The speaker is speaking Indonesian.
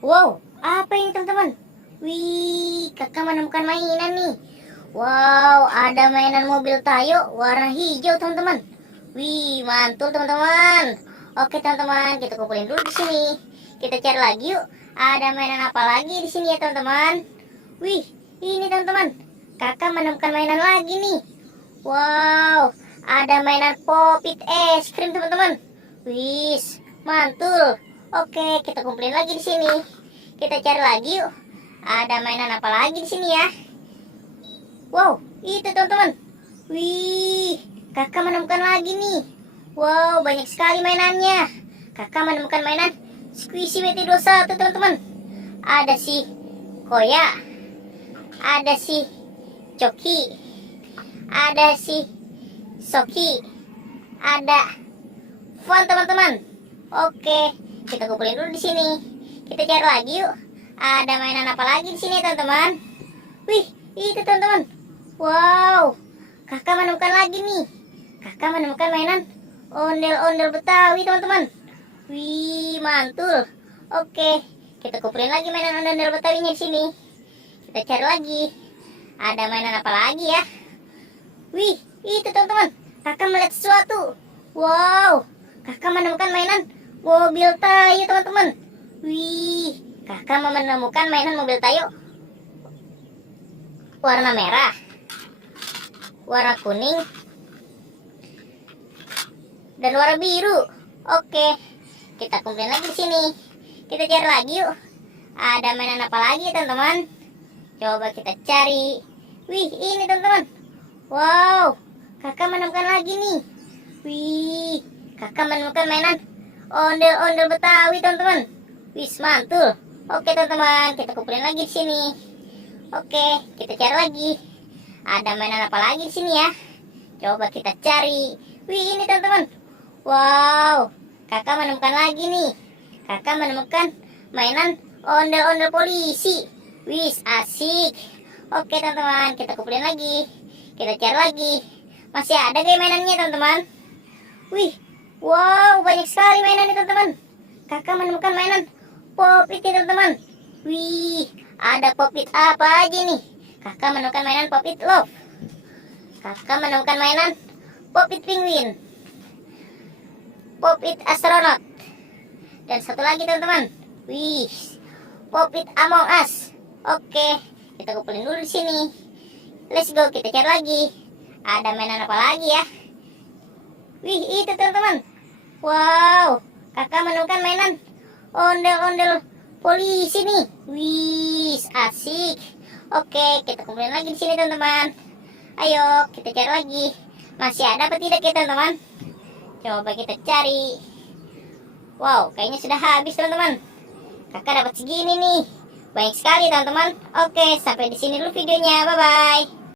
Wow, apa ini teman-teman? Wih, kakak menemukan mainan nih. Wow, ada mainan mobil Tayo warna hijau teman-teman. Wih, mantul teman-teman. Oke teman-teman, kita kumpulin dulu di sini. Kita cari lagi yuk. Ada mainan apa lagi di sini ya teman-teman? Wih, ini teman-teman. Kakak menemukan mainan lagi nih. Wow, ada mainan popit es krim teman-teman. Wih, mantul. Oke, kita kumpulin lagi di sini. Kita cari lagi yuk. Ada mainan apa lagi di sini ya? Wow, itu teman-teman. Wih, kakak menemukan lagi nih. Wow, banyak sekali mainannya. Kakak menemukan mainan Squishy WT21 teman-teman. Ada si Koya, ada si Coki, ada si Soki, ada Fun teman-teman. Oke, kita kumpulin dulu di sini. Kita cari lagi yuk. Ada mainan apa lagi di sini teman-teman? Wih, itu teman-teman. Wow, kakak menemukan lagi nih. Kakak menemukan mainan ondel-ondel Betawi teman-teman. Wih, mantul. Oke, kita kumpulin lagi mainan ondel-ondel Betawinya di sini. Kita cari lagi. Ada mainan apa lagi ya? Wih, itu teman-teman. Kakak melihat sesuatu. Wow, kakak menemukan mainan mobil Tayo teman-teman. Wih, kakak menemukan mainan mobil Tayo warna merah, warna kuning, dan warna biru. Oke, kita kumpulin lagi di sini. Kita cari lagi yuk. Ada mainan apa lagi teman-teman? Coba kita cari. Wih, ini teman-teman. Wow, kakak menemukan lagi nih. Wih, kakak menemukan mainan ondel-ondel Betawi teman-teman. Wih, mantul. Oke teman-teman, kita kumpulin lagi di sini. Oke, kita cari lagi. Ada mainan apa lagi di sini ya? Coba kita cari. Wih, ini teman-teman. Wow, kakak menemukan lagi nih. Kakak menemukan mainan ondel-ondel polisi. Wih, asik. Oke teman-teman, kita kumpulin lagi. Kita cari lagi. Masih ada gak mainannya teman-teman? Wih, wow, banyak sekali mainan teman-teman. Kakak menemukan mainan popit teman-teman. Wih, ada popit apa aja nih? Kakak menemukan mainan popit love. Kakak menemukan mainan popit penguin, popit astronot, dan satu lagi teman-teman. Wih, popit Among Us. Oke, kita kumpulin dulu di sini. Let's go, kita cari lagi. Ada mainan apa lagi ya? Wih, itu teman-teman. Wow, kakak menemukan mainan ondel-ondel polisi nih. Wih, asik. Oke, kita kumpulin lagi di sini teman-teman. Ayo, kita cari lagi. Masih ada apa tidak ya teman-teman? Coba kita cari. Wow, kayaknya sudah habis teman-teman. Kakak dapat segini nih. Banyak sekali teman-teman. Oke, sampai di sini dulu videonya. Bye-bye.